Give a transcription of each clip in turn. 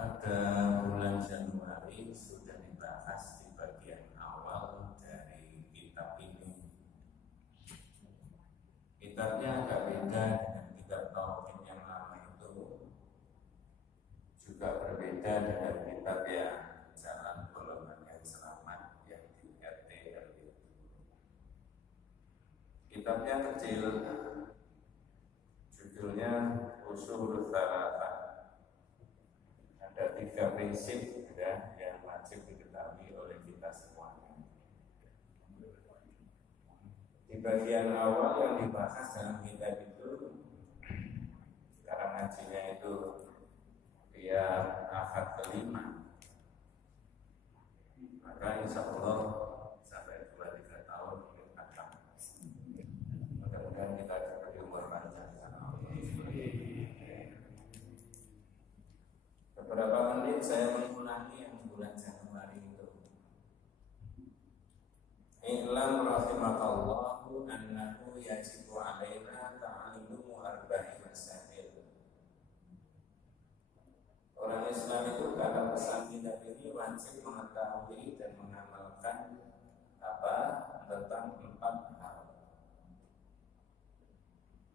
Pada bulan Januari sudah dibahas di bagian awal dari kitab ini. Kitabnya agak beda dengan kitab tauhid yang lama itu, juga berbeda dengan kitab yang jalan golongan yang selamat yang di RT. Kitabnya kecil, judulnya Ushul Tsalatsah. Ada 3 prinsip ya, yang wajib diketahui oleh kita semuanya. Di bagian awal yang dibahas dalam kitab itu, sekarang ngajinya itu biar akad kelima, maka insya Allah sampai 2-3 tahun akan mudah-mudahan kita dapat umur panjang. Beberapa menit saya mengulangi yang bulan Januari itu. I'lam rahimakallahu annahu yajibu alaina ta'allumu arba'i masail. Orang Islam itu dalam pesan kitab ini wajib mengetahui dan mengamalkan tentang 4 hal.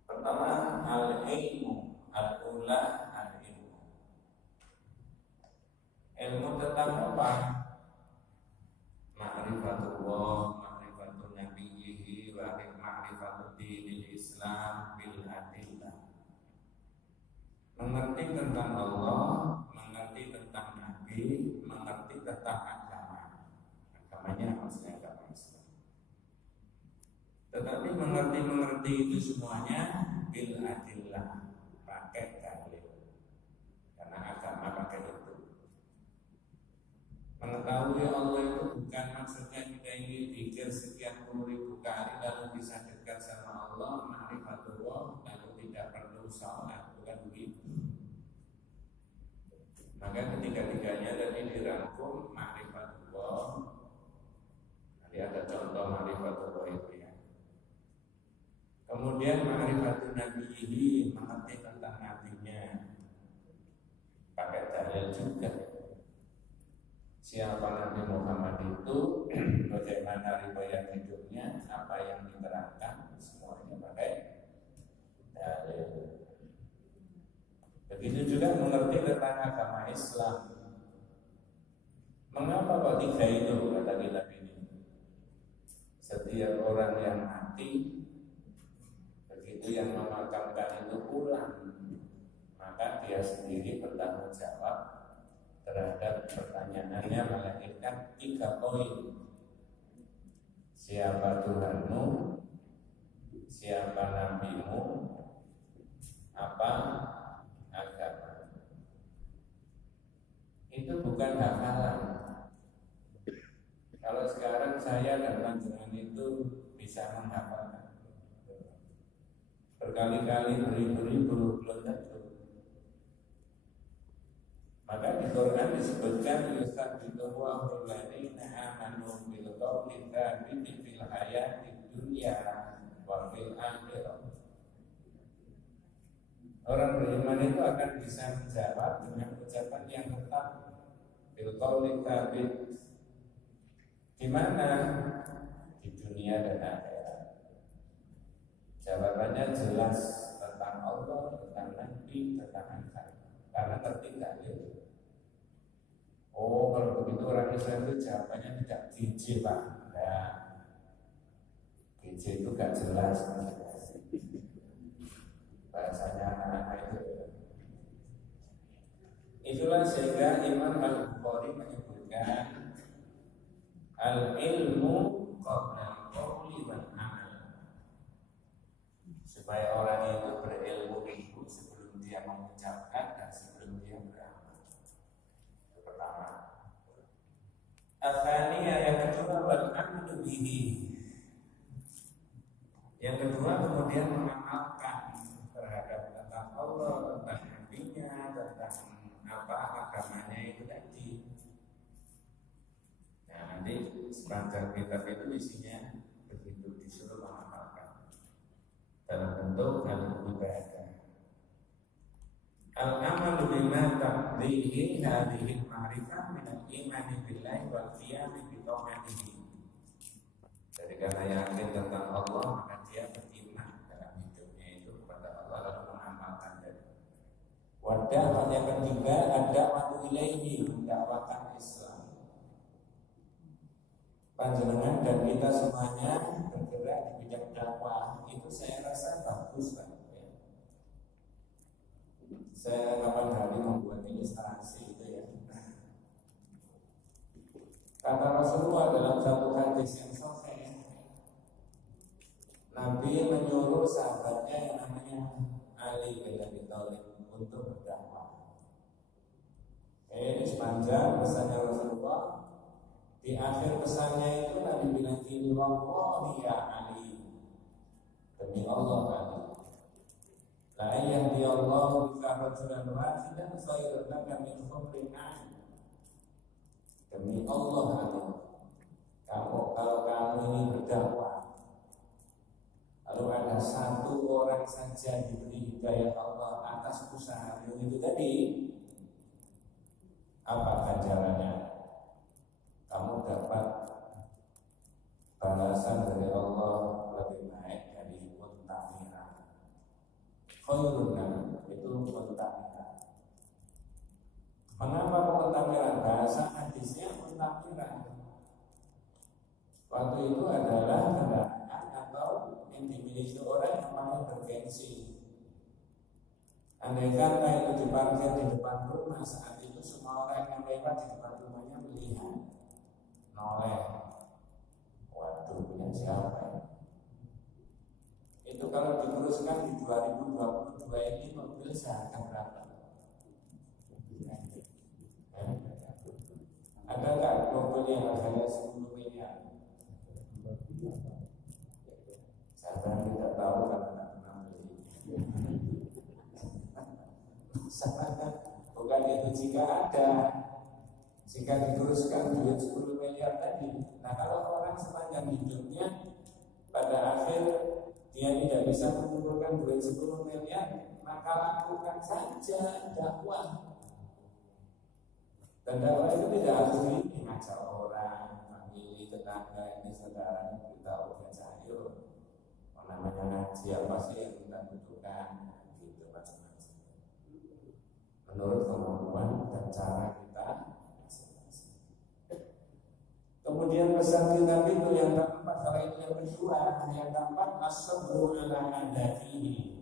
Pertama, al-ilmu, al-ula al-ilmu. Ilmu tentang apa? Ma'rifatullah, ma'rifatun nabiyyihi, wa ma'rifatud dinil Islam bil adillah. Mengerti tentang Allah, mengerti tentang Nabi, mengerti tentang agama. Agamanya maksudnya agama Islam. Tetapi mengerti itu semuanya bil adillah, pakai dalil. Karena agama pakai itu. Mengetahui Allah itu bukan maksudnya kita ini pikir sekian puluh ribu kali lalu bisa dekat sama Allah, ma'rifatullah, lalu tidak perlu sholat, bukan begitu. Maka ketiga-tiganya tadi dirangkum ma'rifatullah. Nanti ada contoh ma'rifatullah itu ya. Kemudian ma'rifatun nabiyyihi, mengerti tentang nabinya, pakai dalil juga. Siapa Nabi Muhammad itu, bagaimana riwayat hidupnya, apa yang diterangkan, semuanya pakai dalil. Begitu juga mengerti tentang agama Islam. Mengapa kok 3 itu kata kitab ini? Setiap orang yang mati, begitu yang memakamkan itu pulang, maka dia sendiri bertanggung jawab terhadap pertanyaannya, melahirkan 3 poin. Siapa Tuhanmu? Siapa nabimu? Apa agama? Itu bukan hafalan. Kalau sekarang saya dan panjenengan itu bisa menghafalkan berkali-kali, beribu-ribu, belum tentu. Maka di Quran disebutkan yusabbitu Allahu alladziina aamanu bil qawli tsabiti fil hayatid dunya wa fil akhirah. Orang beriman itu akan bisa menjawab dengan ucapan yang tetap bil qawli tsabit. Di mana? Di dunia dan akhirat. Jawabannya jelas tentang Allah, tentang Nabi, tentang agama. Karena ngerti dalil. Oh, kalau begitu orang Islam itu jawabannya tidak DJ Pak. Enggak. DJ itu gak jelas. Bahasanya anak-anak itu. Itulah sehingga Imam Al-Bukhari menyebutkan al-ilmu qabla al-qawli wal amal. Supaya orang itu berilmu itu sebelum dia mengucapkan dan sebelum dia beramal. Itu pertama. Al-thaniyah, yang kedua, wal amalu bihi. Yang kedua kemudian mengamalkan terhadap tentang Allah, tentang Nabi-Nya, tentang agamanya itu tadi. Nah, nanti sepanjang kitab itu isinya begitu, disuruh mengamalkan dalam bentuk al-ibadah. Al-amalu bima hadhihi ma'rifah min al-iman billahi wal qiyam bi ta'atihi. Jadi karena yakin tentang Allah maka dia beriman dalam hidupnya itu kepada Allah lalu mengamalkannya. Wadah yang ketiga ada waktu ilaihi mendakwakan Islam. Panjenengan dan kita semuanya bergerak di bidang dakwah itu saya rasa bagus kan. Saya kapan hari membuat ilustrasi itu ya. Kata Rasulullah dalam satu hadis yang sahih, Nabi menyuruh sahabatnya yang namanya Ali bin Abi Thalib untuk berdakwah. Ini sepanjang pesannya Rasulullah. Di akhir pesannya itu Nabi bilang ini wallahi ya Ali, demi Allah Ali. La yahdi Allah bika rajulan wahidan khairun laka min humrin na'am. Demi Allah Ali, kalau kamu ini berdakwah lalu ada satu orang saja diberi hidayah Allah atas usaha itu tadi, apa ganjarannya? Kamu dapat balasan dari Allah lebih baik dari muntamira. Khairun itu muntamira. Mengapa muntamira? Bahasa hadisnya muntamira. Waktu itu adalah kendaraan atau yang dimiliki orang yang paling bergengsi. Andai kata itu diparkir di depan rumah, saat itu semua orang yang lewat di depan rumahnya melihat noleh, waduh punya siapa ya? Itu kalau diteruskan di 2022 ini mobil seharga berapa? Ada nggak mobil yang harganya 10 miliar? Saya tidak tahu karena tidak pernah beli. Bukan itu jika ada. Jika diteruskan duit 10 miliar tadi. Nah kalau orang sepanjang hidupnya pada akhir dia tidak bisa mengumpulkan duit 10 miliar, maka lakukan saja dakwah. Dan dakwah itu tidak harus mengajak orang, famili, tetangga, ini saudara, kita udah ayo namanya ngaji apa sih yang kita butuhkan, gitu macam-macam. Menurut kemampuan dan cara kita. Kemudian pesan kita itu yang keempat, kalau itu yang kedua, yang keempat as-sabru ala adafihi.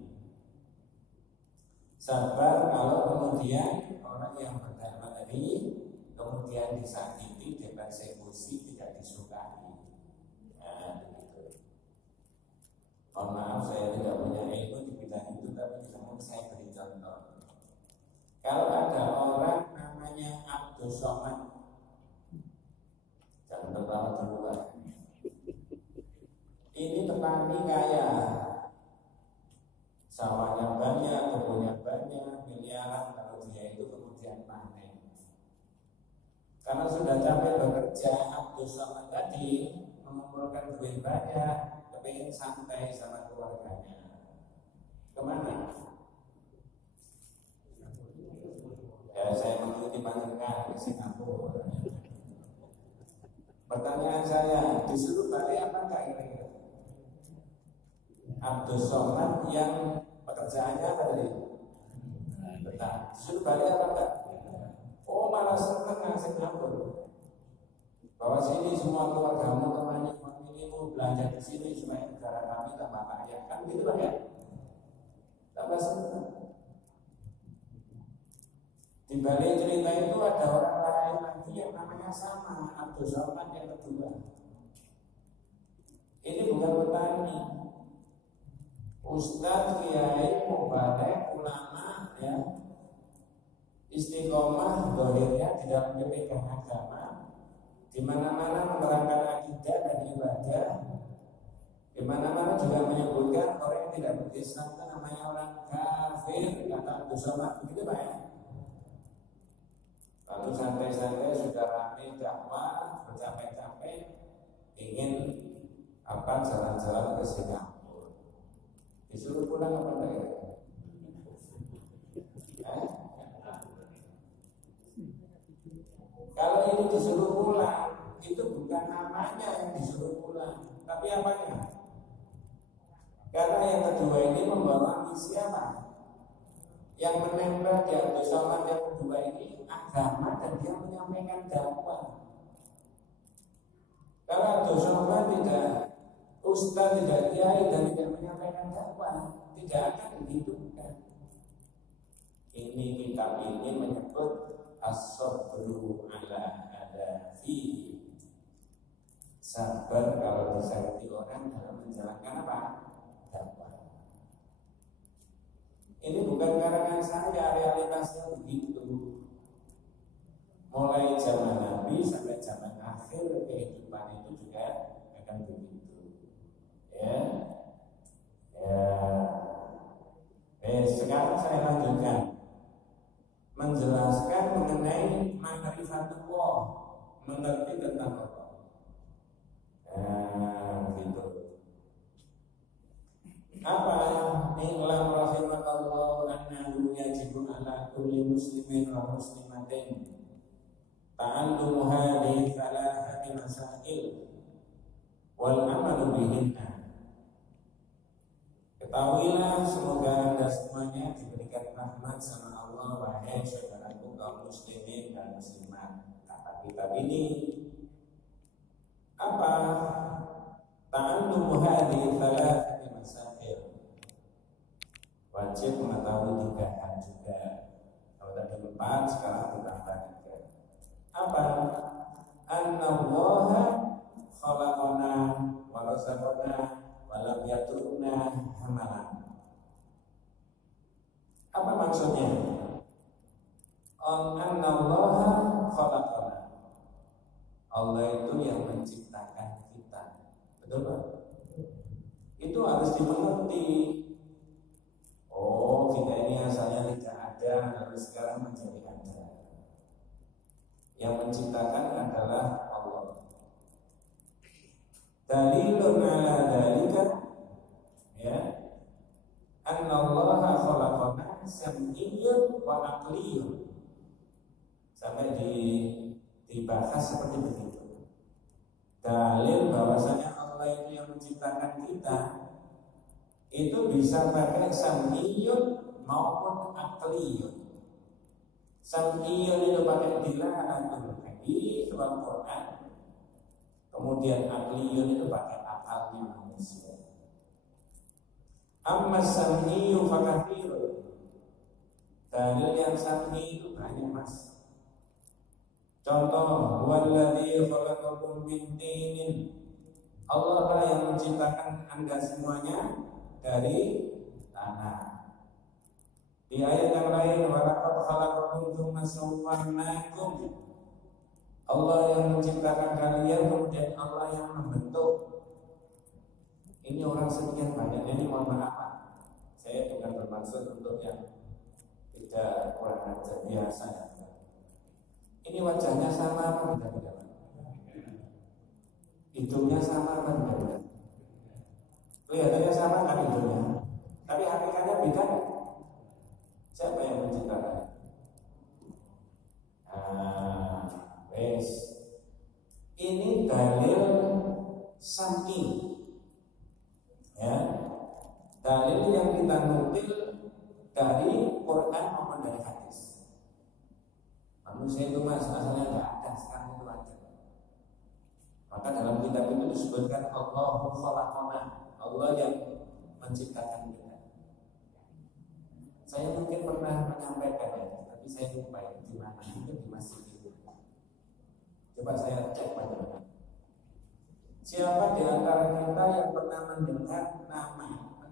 Sabar kalau kemudian orang yang berdakwah tadi kemudian disakiti, dipersekusi, tidak disukai. Nah, begitu. Mohon maaf saya tidak punya ilmu di bidang itu, tapi misalnya saya beri contoh. Kalau ada orang namanya Abdul Somad, jangan tertawa dulu. Ini petani kaya, sawahnya banyak, kebunnya banyak, miliaran, kalau dia itu kemudian panen. Karena sudah capek bekerja, Abdul Somad tadi mengumpulkan duit banyak, kepingin santai sama keluarganya. Kemana? Ya saya mengikuti panjenengan ke Singapura. Pertanyaan saya, disuruh balik apa enggak kira-kira? Abdul Somad yang pekerjaannya apa tadi? Betul. Disuruh balik apa enggak? Oh malah senang ke Singapura. Bawa sini semua keluargamu, temannya, familimu belanja di sini supaya negara kami tambah kaya. Kan gitu Pak ya? Tambah senang. Di balik cerita itu ada orang lain lagi yang namanya sama, Abdul Somad yang kedua. Ini bukan petani, ustadz, kiai, mubalek, ulama, ya, istiqomah, dohirnya di dalam pemegang agama, di mana-mana menerangkan akidah dan ibadah, di mana-mana juga menyebutkan orang yang tidak berislam itu namanya orang kafir, kata Abdul Somad, begitu Pak ya? Lalu santai-santai sudah ramai dakwah, bercapek-capek, ingin jalan-jalan ke Singapura. Disuruh pulang apa enggak ya? kedua ini membawa misi apa? Yang menempel di Abdul Somad yang kedua ini agama dan dia menyampaikan dakwah. Kalau Abdul Somad tidak ustaz, tidak kiai dan tidak menyampaikan dakwah, tidak akan dihidupkan. Ini kitab ini menyebut as-sabru ala adafi, sabar kalau disakiti orang dalam menjalankan apa? Dakwah. Ini bukan karangan saya, realitasnya begitu. Mulai zaman Nabi sampai zaman akhir kehidupan itu juga akan begitu. Ya. Sekarang saya lanjutkan menjelaskan mengenai ma'rifatullah, mengerti tentang Allah. Gitu. Apa ikhlam rahimakallah annahu yajibu ala kulli muslimin wa muslimatin ta'allumu hadhihi thalathati masail wal amalu bihinna. Ketahuilah, semoga Anda semuanya diberikan rahmat sama Allah, wahai saudaraku kaum muslimin dan muslimat. Kata kitab ini apa? Ta'allumu hadhihi thalathati masail. Wajib mengetahui 3 hal juga. Kalau tadi 4, sekarang ditambah 3. Apa? Annallaha khalaqana wa razaqana wa lam yatrukna hamalan. Apa maksudnya? Annallaha khalaqana. Allah itu yang menciptakan kita. Betul Pak? Itu harus dimengerti. Oh, kita ini asalnya tidak ada, lalu sekarang menjadi ada. Yang menciptakan adalah Allah. Dalilun ala dalika, ya, annallaha khalaqana sam'iyyun wa aqliyyun. Sampai dibahas seperti begitu. Dalil bahwasanya Allah itu yang menciptakan kita itu bisa pakai sam'iyun maupun aqliyun. Sam'iyun itu pakai dilalatul hadis wal Quran. Kemudian aqliyun itu pakai akalnya manusia. Amma sam'iyu fakathirun. Dalil yang sam'i itu banyak Mas. Contoh, huwallazi khalaqakum min tinin. Allah lah yang menciptakan Anda semuanya dari tanah. Di ayat yang lain, walaqad khalaqakum tsumma sawwarnakum. Allah yang menciptakan kalian, kemudian Allah yang membentuk. Ini orang sekian banyak. Ini mohon maaf, saya bukan bermaksud untuk yang tidak kurang ajar biasa ya. Ini wajahnya sama apa beda-beda? Hidungnya sama apa beda-beda? Kelihatannya sama kan hidungnya, tapi hakikatnya beda kan? Siapa yang menciptakan? Ini dalil sam'i, ya, dalil yang kita nukil dari Quran maupun dari hadis. Manusia itu Mas asalnya tidak ada, sekarang itu ada. Maka dalam kitab itu disebutkan Allahu khalaqana, Allah yang menciptakan kita. Saya mungkin pernah menyampaikan ya, tapi saya lupa ya di mana, itu di masjid itu. Coba saya cek pada. Siapa di antara kita yang pernah mendengar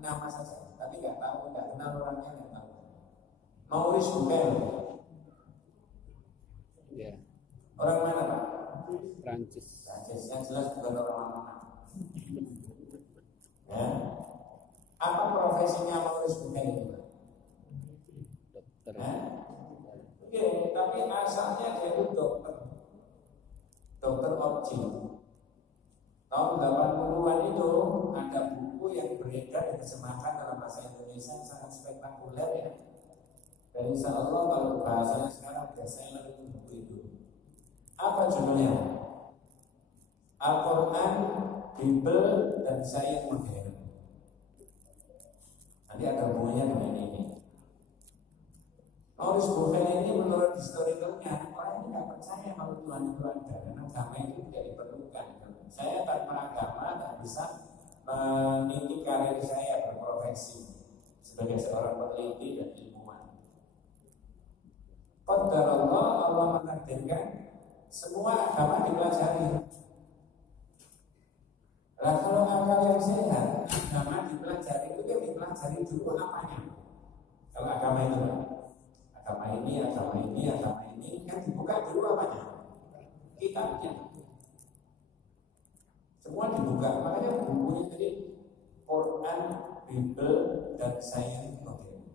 nama saja, tapi nggak tahu, nggak kenal orangnya, nggak tahu. Maurice Bucaille. Ya. Orang mana Pak? Prancis. Prancis, yang jelas bukan orang mana. Ya. Apa profesinya Maurice Bucaille itu? Dokter. Oke, tapi asalnya dia itu dokter objek. Tahun 80-an itu ada buku yang beredar diterjemahkan dalam bahasa Indonesia yang sangat spektakuler ya. Dan insya Allah kalau bahasanya sekarang bestseller itu buku itu. Apa judulnya? Al-Quran, Bible, dan Sains Modern. Nanti ada hubungannya dengan ini. Maurice Bucaille ini menurut historikalnya orang ini nggak percaya kalau Tuhan itu ada dan agama itu tidak diperlukan. Saya tanpa agama tak bisa meniti karir saya berprofesi sebagai seorang peneliti dan ilmuwan. Qadarullah, Allah menakdirkan semua agama dipelajari. Nah kalau akal yang sehat, agama dipelajari itu yang dipelajari dulu apanya? Kalau agama itu agama ini kan dibuka dulu apanya? Kitabnya. Semua dibuka, makanya bukunya jadi Quran, Bible, dan Sains modern.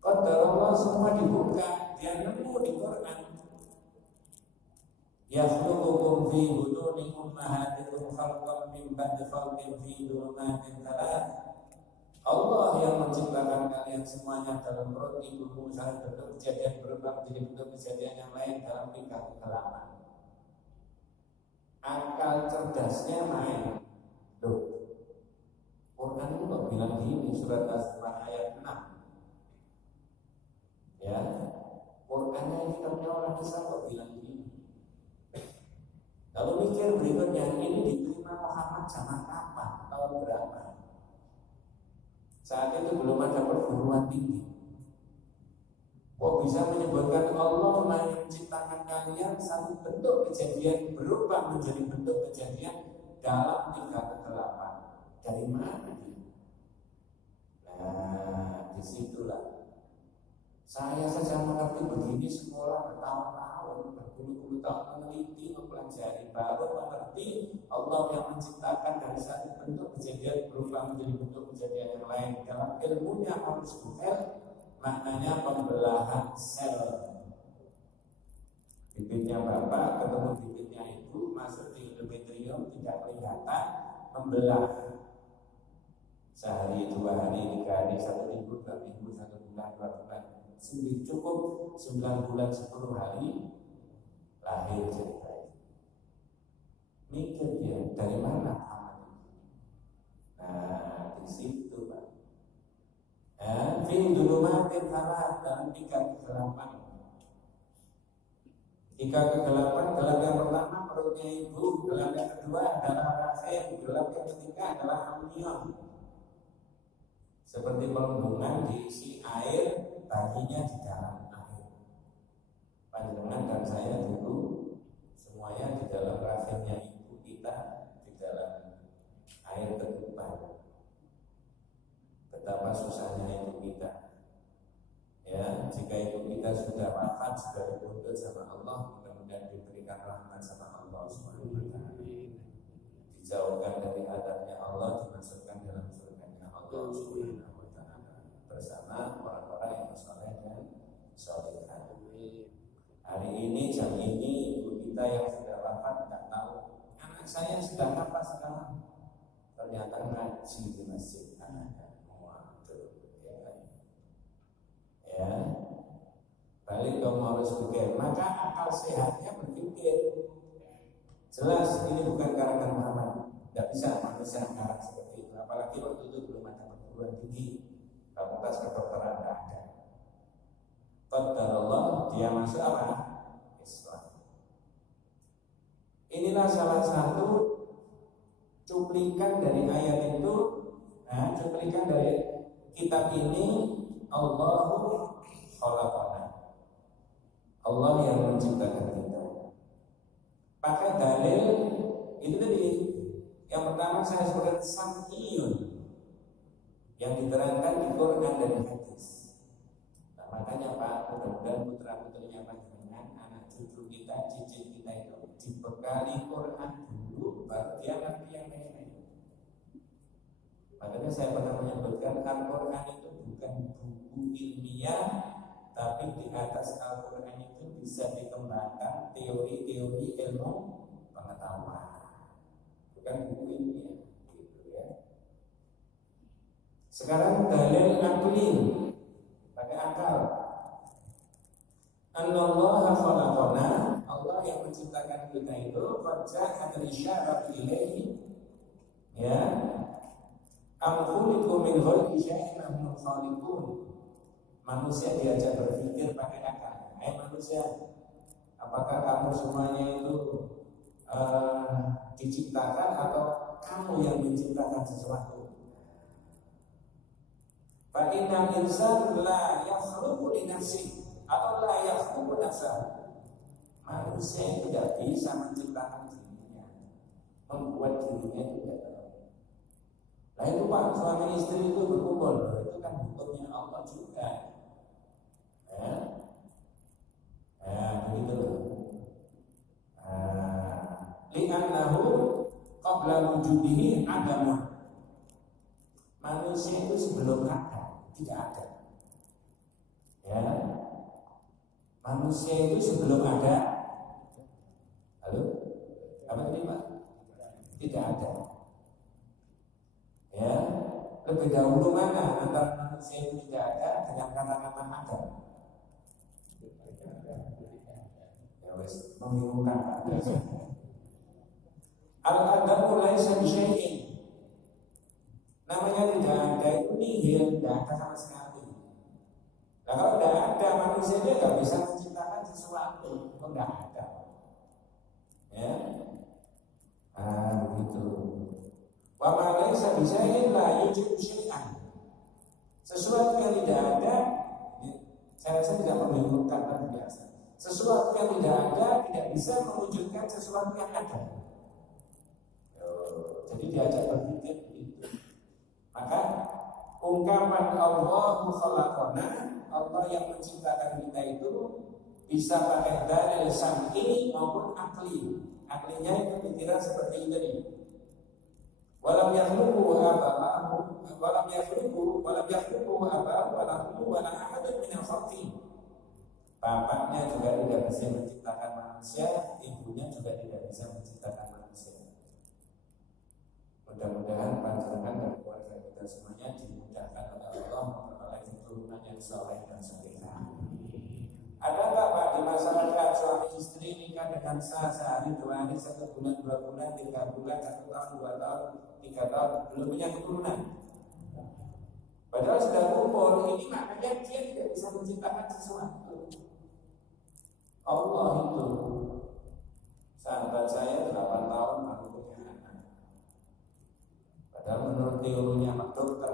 Qadarullah semua dibuka, dia nemu di Quran. Yakhluqukum fi buduni ummahatikum khalqan min ba'di khalqin fi dhulumatin thalath. Allah yang menciptakan kalian semuanya dalam perut ibumu saat bentuk kejadian berubah menjadi bentuk kejadian yang lain dalam 3 kegelapan. Akal cerdasnya main. Loh, Quran itu kok bilang gini, surat Az-Zumar ayat 6. Ya, Qurannya kitabnya orang Islam kok bilang gini. Lalu mikir berikutnya, ini diterima Muhammad zaman kapan? Tahun berapa? Saat itu belum ada perguruan tinggi. Kok bisa menyebutkan Allah menciptakan kalian satu bentuk kejadian berubah menjadi bentuk kejadian dalam 3 kegelapan? Dari mana dia? Nah, disitulah saya saja mengerti begini sekolah bertahun-tahun, berpuluh-puluh tahun meneliti, mempelajari, baru mengerti Allah yang menciptakan dari satu bentuk kejadian berubah menjadi bentuk kejadian yang lain. Dalam ilmunya Maurice Bucaille, maknanya pembelahan sel. Bibitnya bapak ketemu bibitnya ibu, masuk di endometrium, tidak kelihatan, membelah. Sehari, 2 hari, 3 hari, 1 minggu, 2 minggu, 1 bulan, 2 bulan. Sudah cukup 9 bulan 10 hari lahir cerita. Mikir dia dari mana aman? Nah, di situ Pak. Fi dhulumatin thalath, dalam 3 kegelapan. 3 kegelapan, gelap yang pertama perutnya ibu, gelap yang kedua adalah rahim, gelap yang ketiga adalah amnion. Seperti pelembungan diisi air, baginya di dalam air. Panjenengan dan saya dulu semuanya di dalam rahimnya ibu kita, di dalam air ketuban. Betapa susahnya ibu kita. Ya, jika ibu kita sudah wafat, sudah dituntut sama Allah, mudah-mudahan diberikan rahmat sama Allah SWT. Dijauhkan dari adabnya Allah, dimasukkan dalam surganya Allah SWT bersama orang-orang yang soleh dan solehah. Hari ini, jam ini, ibu kita yang sudah wafat tidak tahu anak saya sudah apa sekarang. Ternyata ngaji di masjid anaknya. Waduh, ya. Balik ke Maurice Bucaille, maka akal sehatnya berpikir jelas ini bukan karakter Muhammad. Tidak bisa manusia karakter seperti itu. Apalagi waktu itu belum ada perguruan tinggi. Fakultas kedokteran tidak ada. Qadarullah, dia masuk apa? Islam. Inilah salah satu cuplikan dari ayat itu. Nah, cuplikan dari kitab ini, Allahu khalaqana. Allah yang menciptakan kita. Pakai dalil itu tadi. Yang pertama saya sebutkan sam'iyun, yang diterangkan di Quran dan hadis. Nah, makanya Pak, mudah-mudahan putra-putrinya panjenengan, anak cucu kita, cicit kita itu dibekali Quran dulu, baru dia ngerti yang lain. Makanya saya pernah menyebutkan Al-Quran itu bukan buku ilmiah, tapi di atas Al-Quran itu bisa dikembangkan teori-teori ilmu pengetahuan. Bukan buku ilmiah, gitu ya. Sekarang dalil akli, pakai akal. Anallaha khalaqana, Allah yang menciptakan kita itu qad ja'at al-isyarat ilaihi, ya. Am khuliqu min ghairi syai'in am hum khaliqun. Manusia diajak berpikir pakai akal. Manusia, apakah kamu semuanya itu diciptakan atau kamu yang menciptakan sesuatu? Fa innal insan la yakhluqu li nafsihi atau la yakhluqu nafsahu. Manusia tidak bisa menciptakan dirinya, membuat dirinya tidak. Nah itu Pak, suami istri itu berkumpul, itu kan hukumnya Allah juga. Begitu. Li'annahu qabla wujudihi adama. Manusia itu sebelum ada, tidak ada. Ya. Manusia itu sebelum ada. Halo? Apa tadi Pak? Tidak ada. Ya, lebih dahulu mana antara manusia yang tidak ada dengan kata-kata ada? Ya wes, membingungkan. Al-adamu laisa bisyai'in. Namanya tidak ada itu nihil, tidak ada sama sekali. Nah kalau tidak ada, manusia dia nggak bisa menciptakan sesuatu, kalau tidak ada. Ya, begitu. Wa ma laysa bisyai'in la yujibu syai'an. Sesuatu yang tidak ada, saya rasa tidak membingungkan dan biasa. Sesuatu yang tidak ada tidak bisa mewujudkan sesuatu yang ada. Jadi diajak berpikir begitu. Maka ungkapan Allahu khalaqana, Allah yang menciptakan kita itu bisa pakai dalil syar'i maupun akli. Aklinya itu pikiran seperti ini. Walam yakhluqu aba'ahu walam yakhluqu aba'ahu wala ahadun min al-khalqi. Bapaknya juga tidak bisa menciptakan manusia, ibunya juga tidak bisa menciptakan manusia. Mudah-mudahan panjenengan dan keluarga kita semuanya dimudahkan oleh Allah memperoleh keturunan yang saleh dan salihah. Ada nggak Pak di masyarakat suami istri nikah dengan sah sehari, 2 hari, 1 bulan, 2 bulan, 3 bulan, 1 tahun, 2 tahun, 3 tahun belum punya keturunan? Padahal sudah kumpul, ini makanya dia tidak bisa menciptakan sesuatu. Allah itu, sahabat saya 8 tahun baru punya anak. Padahal menurut teorinya dokter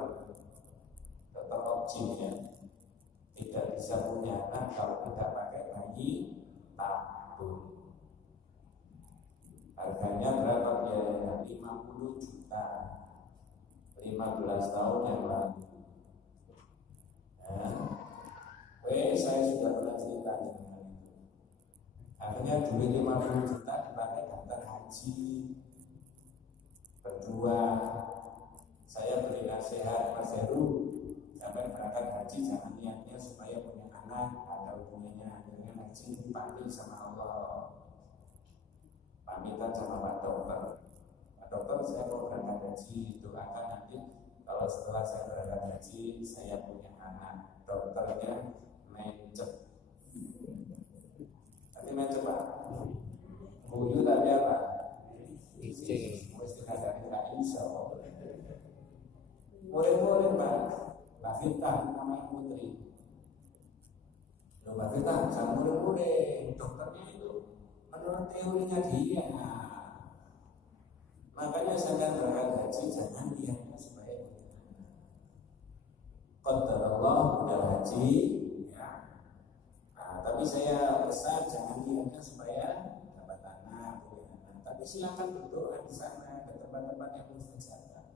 objek ya, tidak bisa punya anak kalau tidak pakai bayi tabung. Harganya berapa biayanya? 50 juta 15 tahun yang lalu. Saya sudah pernah cerita dengan itu. Akhirnya duit 50 juta dipakai daftar haji, berdua. Saya beri nasihat Mas Heru, sampai berangkat haji jangan niatnya supaya punya anak, ada hubungannya dengan haji, dipanggil sama Allah. Pamitan sama Pak Dokter. Pak Dokter, saya mau berangkat haji, doakan nanti kalau setelah saya berangkat haji saya punya anak. Dokternya mencet. Tapi mencet Pak. Buyu tapi apa? Mesti ada nggak bisa. Murid-murid Pak, Mbak Vita namanya putri. Loh Mbak Vita, sama murid-murid, dokternya itu menurut teorinya dia. Makanya saya berangkat haji jangan niatnya supaya qadarullah udah haji ya. Tapi saya pesan jangan niatnya supaya dapat anak, tapi silakan berdoa di sana ke tempat-tempat yang mustajab.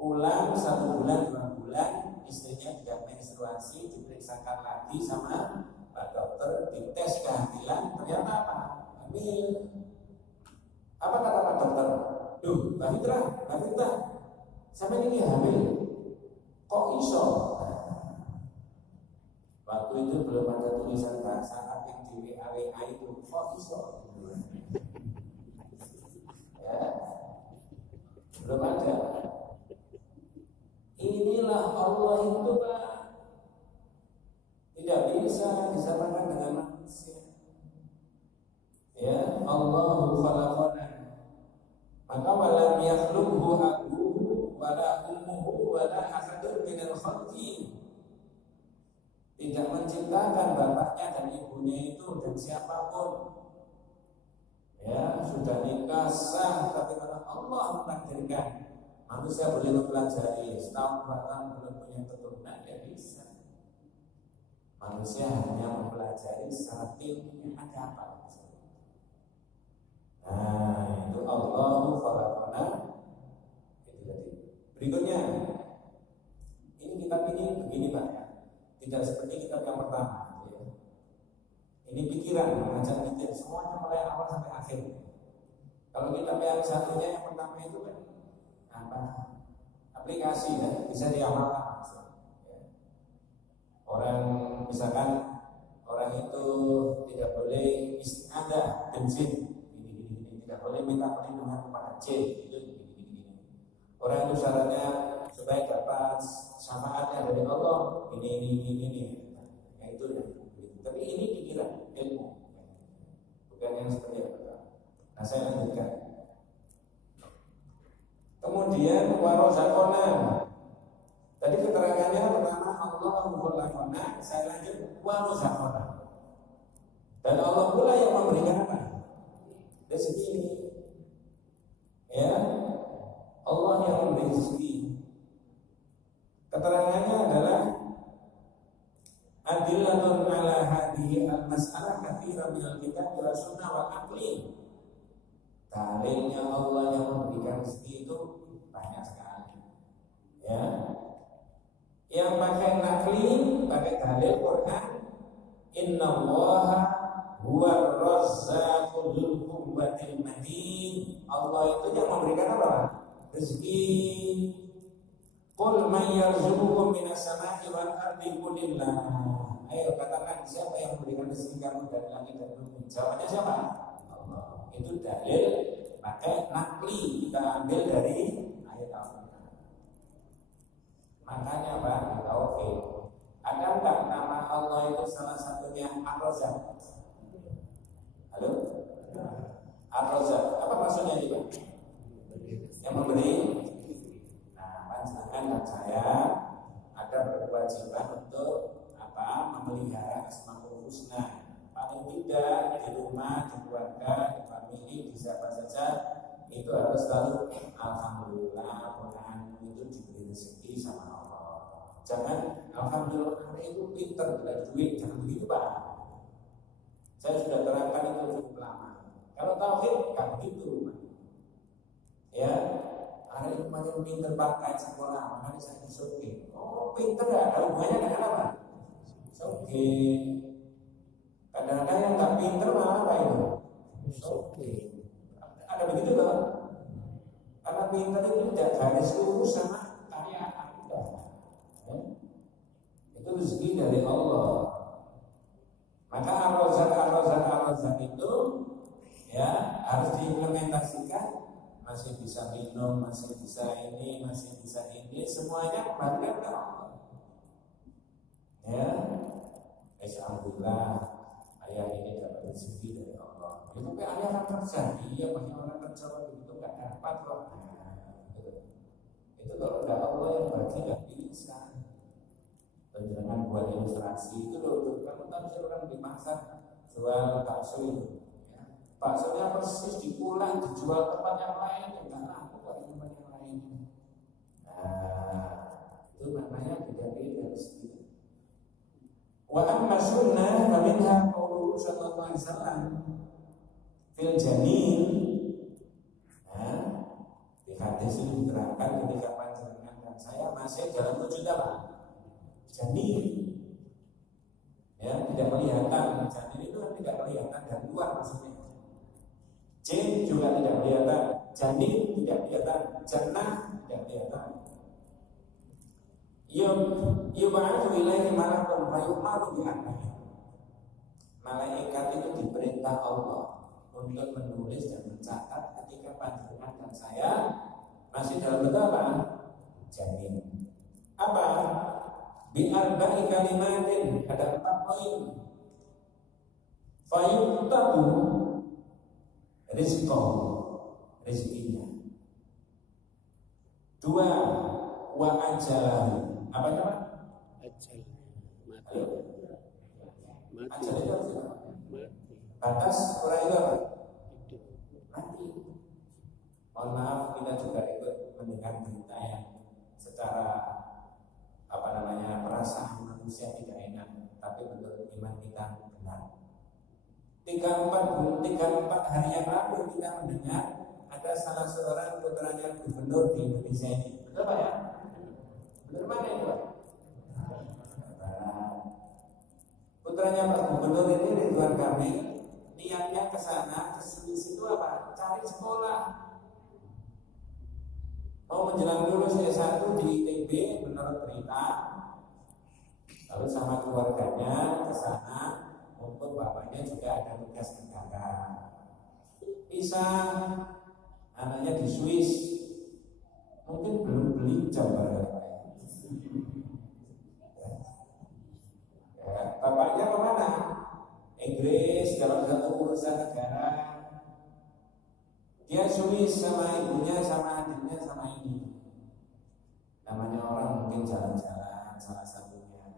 Pulang 1 bulan 2 bulan istrinya tidak menstruasi, diperiksakan lagi sama Pak Dokter, dites kehamilan, ternyata apa? Hamil. Apa kata Pak Dokter? Duh, Mbak Fitra, sampai ini hamil. Kok iso? Waktu itu belum ada tulisan bahasa Arab di WA itu. Kok iso? Ya, belum ada. Inilah Allah itu Pak, tidak bisa disamakan dengan manusia. Ya, Allahu khalaqana. Maka walam yakhluqhu abuhu wa wala ummuhu wala ahadun minal khalqi. Tidak menciptakan bapaknya dan ibunya itu dan siapapun. Ya, sudah nikah sah, tapi kalau Allah menakdirkan manusia boleh mempelajari setahun 2 tahun belum punya keturunan, ya bisa. Manusia hanya mempelajari secara ilmunya ada apa. Nah, itu Allahu khalaqana. Itu tadi. Berikutnya, ini kitab ini begini Pak ya. Tidak seperti kitab yang pertama. Ya. Ini pikiran, mengajak pikir semuanya mulai awal sampai akhir. Kalau kitab yang satunya yang pertama itu kan apa? Aplikasi ya, bisa diamalkan. Ya. Orang misalkan orang itu tidak boleh isti'adzah bensin. Tidak boleh minta perlindungan kepada jin. Orang itu syaratnya supaya dapat syafaatnya dari Allah. Ini. Ya, itu ya. Tapi ini pikiran ilmu, bukan yang seperti apa. Nah saya lanjutkan. Kemudian warozakona. Tadi keterangannya pertama Allah mengulangkan. Saya lanjut warozakona. Dan Allah pula yang memberikan apa? Rezeki. Ya, Allah yang memberi rezeki. Keterangannya adalah adillatun ala hadhihi al-mas'alah katsiran min al-kitab wa sunnah wal aqli. Dalilnya Allah yang memberikan rezeki itu banyak sekali. Ya. Yang pakai nakli, pakai dalil Quran, innallaha huwa razzaqul dzul quwwatil matin. Allah itu yang memberikan apa? Rezeki. Qul may yarzuqukum minas samai wal ardi qulillah. Ayo katakan siapa yang memberikan rezeki kamu dari langit dan bumi? Jawabannya siapa? Allah. Itu dalil pakai nakli, kita ambil dari ayat Al-Qur'an. Makanya Pak, tauhid. Ada enggak nama Allah itu salah satunya Ar-Razzaq? Halo? Ar-Razzaq. Apa maksudnya ini Pak? Yang memberi. Nah, silakan dan saya ada berkewajiban untuk memelihara Asmaul Husna. Paling tidak di rumah, di keluarga, di famili, di siapa saja itu harus selalu alhamdulillah Quran itu diberi rezeki sama Allah. Jangan alhamdulillah itu pinter tidak duit, jangan begitu Pak. Saya sudah terangkan itu cukup lama. Kalau tauhid kan begitu. Ya, ada itu macam pinter pakai sekolah, makanya saya disuruh. Oh, pinter ada hubungannya dengan apa? Oke. Kadang-kadang yang nggak pinter malah apa itu? Oke. Ada begitu loh. Karena pinter itu tidak garis lurus sama karya Anda. Ya. Itu rezeki dari Allah. Maka Ar-Razzaq itu ya harus diimplementasikan. Masih bisa minum, masih bisa ini, masih bisa ini, semuanya kembalikan ke Allah. Ya. Alhamdulillah ayah ini dapat rezeki dari Allah. Itu kan ayah akan terjadi, ya banyak orang kerja begitu nggak dapat kok. Nah, itu kalau nggak Allah yang bagi nggak bisa. Jangan buat ilustrasi itu loh. Kamu tahu sih orang di pasar jual bakso itu, ya. Baksonya persis dipulang dijual tempat yang lain, nggak laku kok di tempat yang lain. Nah, itu namanya tidak dari rezeki. Wa amma sunnah wa minha qauluhu sallallahu alaihi wasallam fil janin. Nah, di hadis ini diterangkan ketika panjenengan dan saya masih dalam wujud apa? Janin. Ya, tidak kelihatan. Janin itu kan tidak kelihatan dari luar maksudnya. Jin juga tidak kelihatan, janin tidak kelihatan, jannah tidak kelihatan. Yub'atsu ilaihi malakun fayu'maru bi'amalihi. Malaikat itu diperintah Allah untuk menulis dan mencatat ketika panjenengan dan saya masih dalam bentuk apa? Janin. Apa? Bi'arba'i kalimatin, ada 4 poin. Fayuktabu rizqahu, rezekinya. Dua, wa ajalahu. Apa nama? Ajal. Mati. Ayo. Mati. Ajal itu apa sih? Mati. Batas orang itu apa? Hidup. Mati. Mohon maaf, kita juga ikut mendengar berita yang secara apa namanya perasaan manusia tidak enak, tapi menurut iman kita benar. 3-4 hari yang lalu kita mendengar ada salah seorang putranya gubernur di Indonesia ini. Betul Pak ya? Betul mana itu Pak? Putranya Pak Gubernur ini Ridwan Kamil, niatnya ke sana, ke situ apa? Cari sekolah. Mau menjelang lulus S1 di ITB menurut berita. Lalu sama keluarganya ke sana, mumpung bapaknya juga ada tugas negara. Bisa anaknya di Swiss, mungkin belum beli jam berapa ya. Bapaknya kemana? Inggris dalam satu urusan negara. Dia Swiss sama ibunya, sama adiknya, sama ini. Namanya orang mungkin jalan-jalan salah satunya.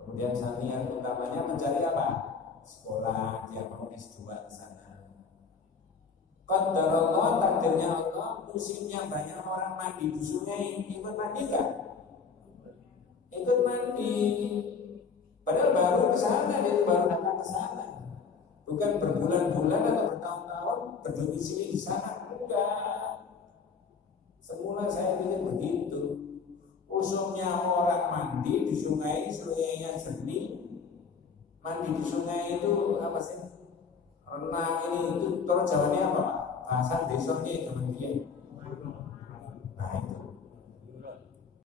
Kemudian niat utamanya mencari apa? Sekolah, dia mau S2 ke sana. Qadarullah, takdirnya Allah, musimnya banyak orang mandi di sungai, ikut mandi gak? Ikut mandi. Padahal baru ke sana, dia baru datang ke sana. Bukan berbulan-bulan atau bertahun-tahun berdomisili di sana, enggak. Semula saya pikir begitu. Usumnya orang mandi di sungai, sungainya jernih. Mandi di sungai itu apa sih? Renang ini itu terus jawabannya apa Pak? Bahasa desanya teman dia.